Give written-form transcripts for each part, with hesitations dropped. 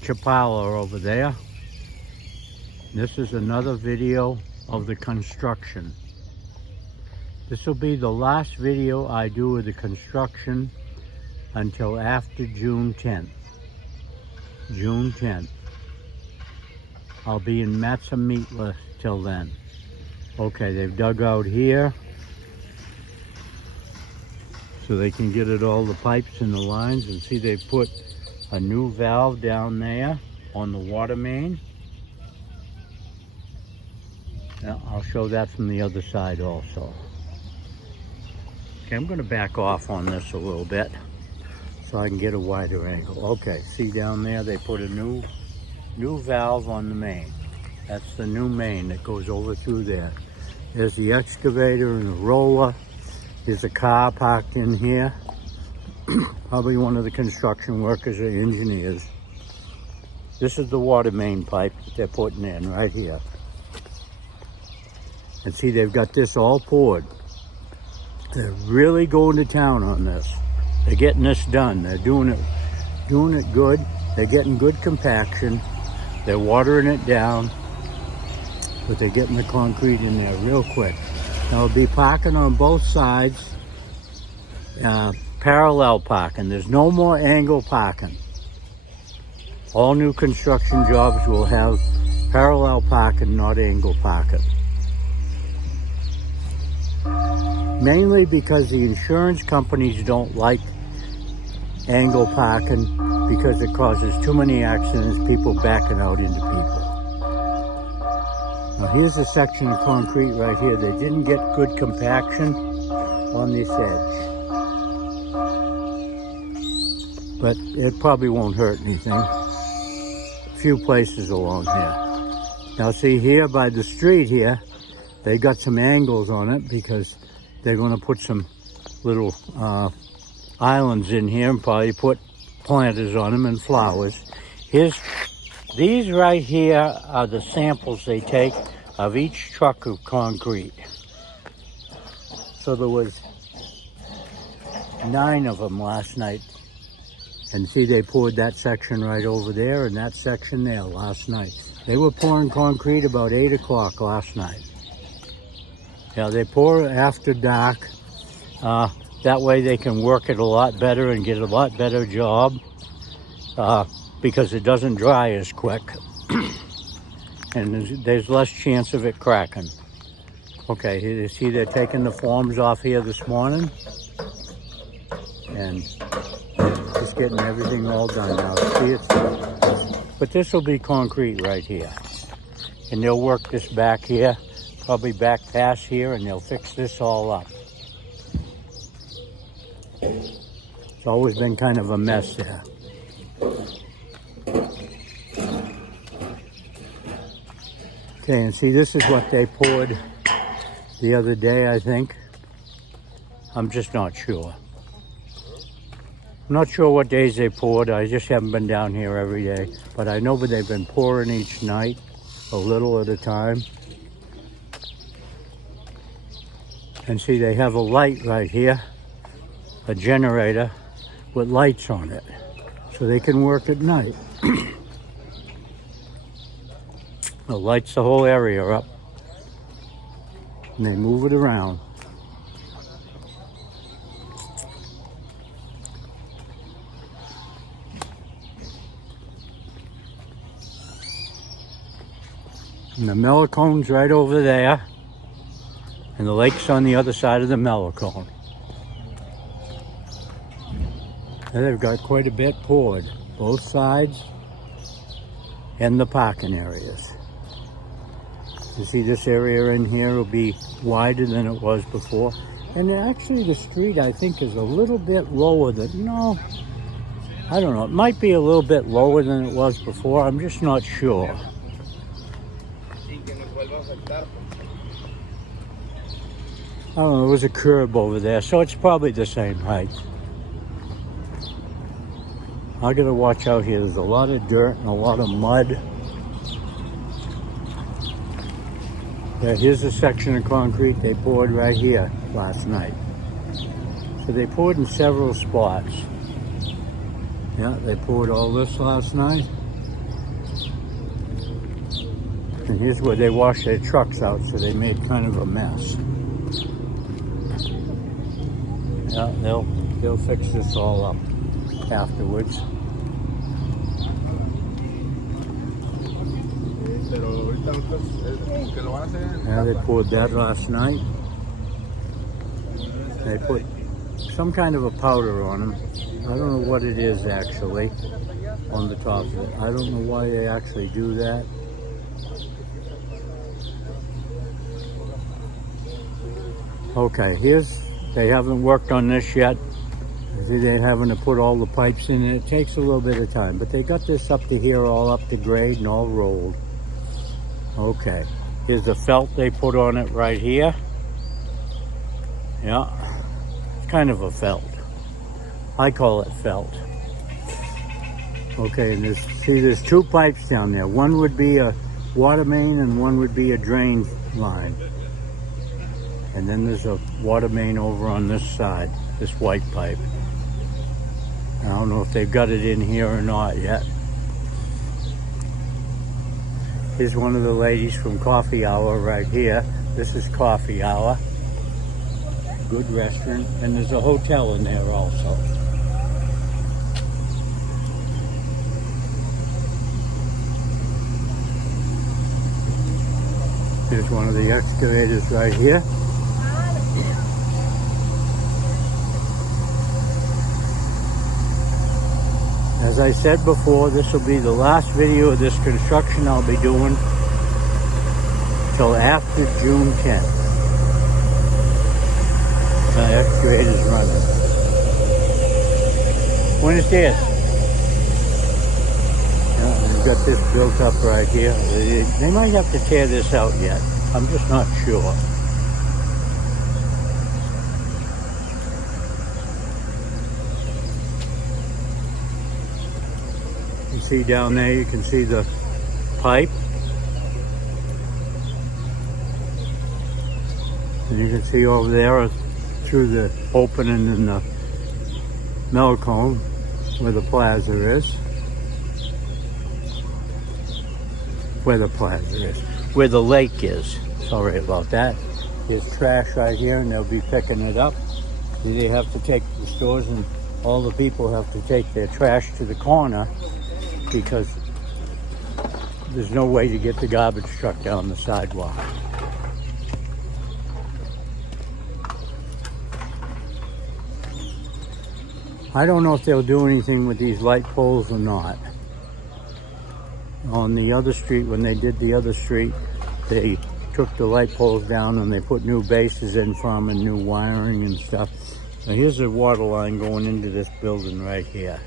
Chapala over there. This is another video of the construction. This will be the last video I do of the construction until after June 10th. June 10th. I'll be in Matza Meatless till then. Okay, they've dug out here so they can get at all the pipes and the lines, and see they've put a new valve down there on the water main. Now, I'll show that from the other side also. Okay, I'm going to back off on this a little bit so I can get a wider angle. Okay, see down there they put a new valve on the main. That's the new main that goes over through there. There's the excavator and the roller. There's a car parked in here. Probably one of the construction workers or engineers. This is the water main pipe that they're putting in right here. And see, they've got this all poured. They're really going to town on this. They're getting this done. They're doing it good. They're getting good compaction. They're watering it down, but they're getting the concrete in there real quick. Now, they'll be parking on both sides, parallel parking. There's no more angle parking. All new construction jobs will have parallel parking, not angle parking. Mainly because the insurance companies don't like angle parking because it causes too many accidents, people backing out into people. Now here's a section of concrete right here. They didn't get good compaction on this edge, but it probably won't hurt anything. A few places along here. Now see here by the street here, they got some angles on it because they're going to put some little islands in here and probably put planters on them and flowers. These right here are the samples they take of each truck of concrete. So there was 9 of them last night. And see, they poured that section right over there and that section there last night. They were pouring concrete about 8 o'clock last night. Yeah, they pour after dark. That way they can work it a lot better and get a lot better job because it doesn't dry as quick. And there's less chance of it cracking. Okay, here you see they're taking the forms off here this morning. And just getting everything all done now. See, but this will be concrete right here. And they'll work this back here, probably back past here, and they'll fix this all up. It's always been kind of a mess there. Okay, and see, this is what they poured the other day, I think. I'm just not sure. I'm not sure what days they poured. I just haven't been down here every day. But I know that they've been pouring each night, a little at a time. And see, they have a light right here, a generator with lights on it, so they can work at night. It lights the whole area up, and they move it around. And the Melicone's right over there, and the lake's on the other side of the Melicone. And they've got quite a bit poured, both sides and the parking areas. You see, this area in here will be wider than it was before. And actually the street, I think, is a little bit lower than, I don't know. It might be a little bit lower than it was before. I'm just not sure. I don't know, there was a curb over there, so it's probably the same height. I gotta watch out here. There's a lot of dirt and a lot of mud. Yeah, here's a section of concrete they poured right here last night. So they poured in several spots. Yeah, they poured all this last night. And here's where they wash their trucks out, so they made kind of a mess. Yeah, they'll fix this all up afterwards. Yeah, they poured that last night. They put some kind of a powder on them. I don't know what it is actually on the top of it. I don't know why they actually do that. Okay, they haven't worked on this yet. They're having to put all the pipes in, and it takes a little bit of time. But they got this up to here, all up to grade and all rolled. Okay, here's the felt they put on it right here. Yeah, it's kind of a felt. I call it felt. Okay, and there's two pipes down there. One would be a water main and one would be a drain line. And then there's a water main over on this side, this white pipe. I don't know if they've got it in here or not yet. Here's one of the ladies from Coffee Hour right here. This is Coffee Hour. Good restaurant. And there's a hotel in there also. Here's one of the excavators right here. As I said before, this will be the last video of this construction I'll be doing till after June 10th. The excavator's running. Buenos dias. Yeah, we've got this built up right here. They might have to tear this out yet. I'm just not sure. See down there, you can see the pipe, and you can see over there through the opening in the Melcone where the plaza is, where the lake is. Sorry about that. There's trash right here, and they'll be picking it up. They have to take the stores, and all the people have to take their trash to the corner, because there's no way to get the garbage truck down the sidewalk. I don't know if they'll do anything with these light poles or not. On the other street, when they did the other street, they took the light poles down and they put new bases in from and new wiring and stuff. Now here's a water line going into this building right here.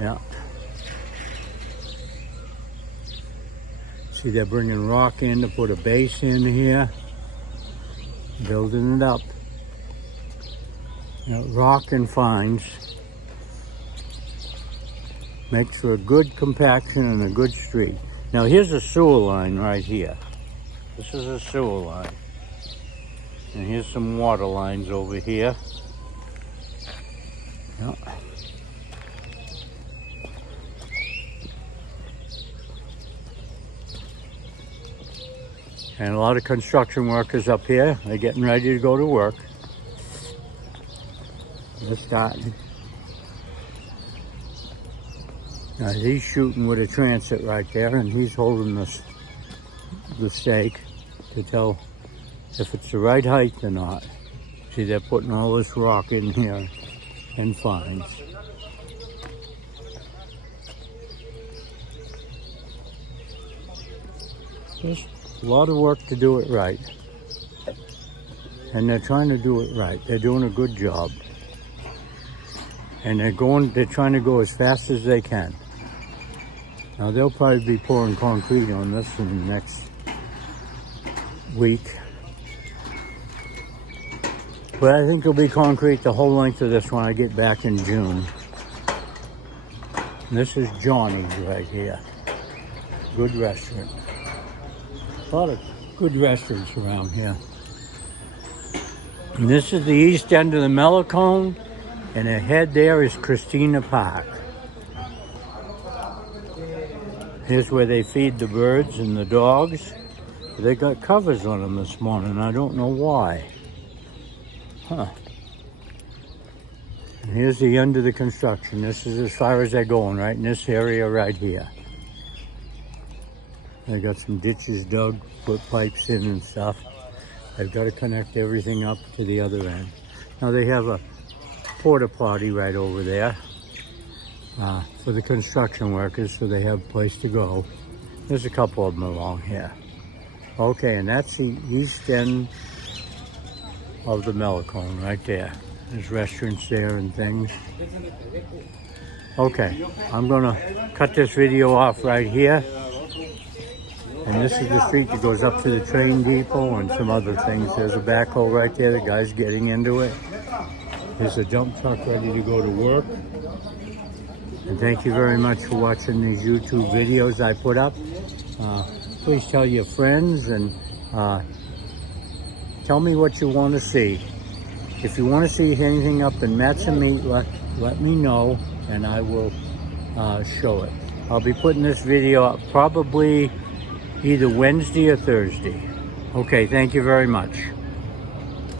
Yeah. See, they're bringing rock in to put a base in here, building it up. You know, rock and fines makes for a good compaction and a good street. Now here's a sewer line right here. This is a sewer line. And here's some water lines over here. Yeah. And a lot of construction workers up here. They're getting ready to go to work. They're starting. Now he's shooting with a transit right there, and he's holding the stake to tell if it's the right height or not. See, they're putting all this rock in here and fines. There's a lot of work to do it right. And they're trying to do it right. They're doing a good job. And they're trying to go as fast as they can. Now they'll probably be pouring concrete on this in the next week. But I think there'll be concrete the whole length of this when I get back in June. And this is Johnny's right here. Good restaurant. A lot of good restaurants around here. And this is the east end of the Melcone, and ahead there is Christina Park. Here's where they feed the birds and the dogs. They got covers on them this morning. I don't know why. Huh. And here's the end of the construction. This is as far as they're going, right in this area right here. They got some ditches dug, put pipes in and stuff. They've got to connect everything up to the other end. Now they have a porta potty right over there for the construction workers, so they have a place to go. There's a couple of them along here. Okay, and that's the east end of the Melcone right there. There's restaurants there and things. Okay, I'm gonna cut this video off right here. And this is the street that goes up to the train depot and some other things. There's a backhoe right there, the guy's getting into it. There's a dump truck ready to go to work. And thank you very much for watching these YouTube videos I put up. Please tell your friends and tell me what you want to see. If you want to see anything up in Matson Meat, let me know and I will show it. I'll be putting this video up probably either Wednesday or Thursday. Okay, thank you very much.